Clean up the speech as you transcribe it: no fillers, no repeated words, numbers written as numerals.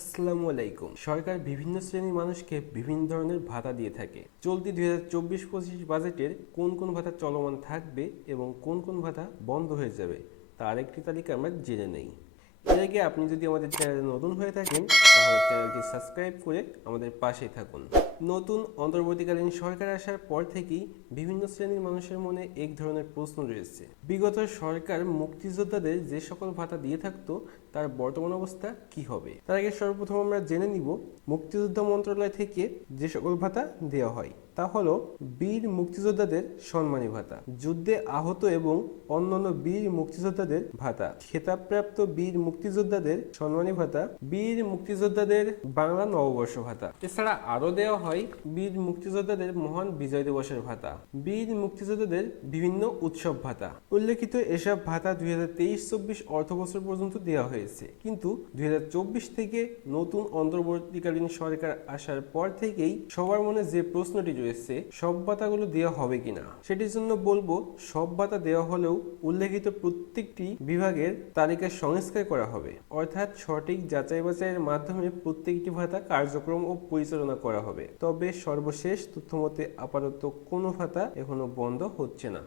আসসালামু আলাইকুম। সরকার বিভিন্ন শ্রেণীর মানুষকে বিভিন্ন ধরনের ভাতা দিয়ে থাকে। চলতি 2024-25 বাজেটের কোন কোন ভাতা চলমান থাকবে এবং কোন কোন ভাতা বন্ধ হয়ে যাবে তার একটি তালিকা আমরা জেনে নেই। এর আগে আপনি যদি আমাদের চ্যানেলে নতুন হয়ে থাকেন তাহলে চ্যানেলটি সাবস্ক্রাইব করে আমাদের পাশেই থাকুন। নতুন অন্তর্বর্তীকালীন সরকার আসার পর থেকেই বিভিন্ন শ্রেণীর মানুষের মনে এক ধরনের প্রশ্ন রয়েছে। বিগত সরকার মুক্তিযোদ্ধাদের যে সকল ভাতা দিয়ে থাকতো তার বর্তমান অবস্থা কি হবে। তার আগে সর্বপ্রথম আমরা জেনে নিব মুক্তিযোদ্ধা মন্ত্রণালয় থেকে যে সকল ভাতা দেওয়া হয় তা হলো বীর মুক্তিযোদ্ধাদের সম্মানী ভাতা, যুদ্ধে আহত এবং অন্যান্য বীর মুক্তিযোদ্ধাদের ভাতা, খেতাবপ্রাপ্ত বীর মুক্তিযোদ্ধাদের সম্মানী ভাতা, বীর মুক্তিযোদ্ধাদের বাংলা নববর্ষ ভাতা। এছাড়া আরো দেওয়া হয় বীর মুক্তিযোদ্ধাদের মহান বিজয় দিবসের ভাতা, বীর মুক্তিযোদ্ধাদের বিভিন্ন উৎসব ভাতা। উল্লেখিত এসব ভাতা 2023-24 অর্থবছর পর্যন্ত দেওয়া হয়েছে, কিন্তু 2024 থেকে নতুন অন্তর্বর্তীকালীন সরকার আসার পর থেকেই সবার মনে যে প্রশ্নটি রয়েছে সব ভাতাগুলো দেওয়া হবে কিনা, সেটির জন্য বলবো সব ভাতা দেওয়া হলেও উল্লেখিত প্রত্যেকটি বিভাগের তালিকা সংস্কার করা হবে, অর্থাৎ সঠিক যাচাই বাছাইয়ের মাধ্যমে প্রত্যেকটি ভাতা কার্যক্রম ও পরিচালনা করা হবে। তবে সর্বশেষ তথ্য মতে আপাতত কোনো ভাতা এখনো বন্ধ হচ্ছে না।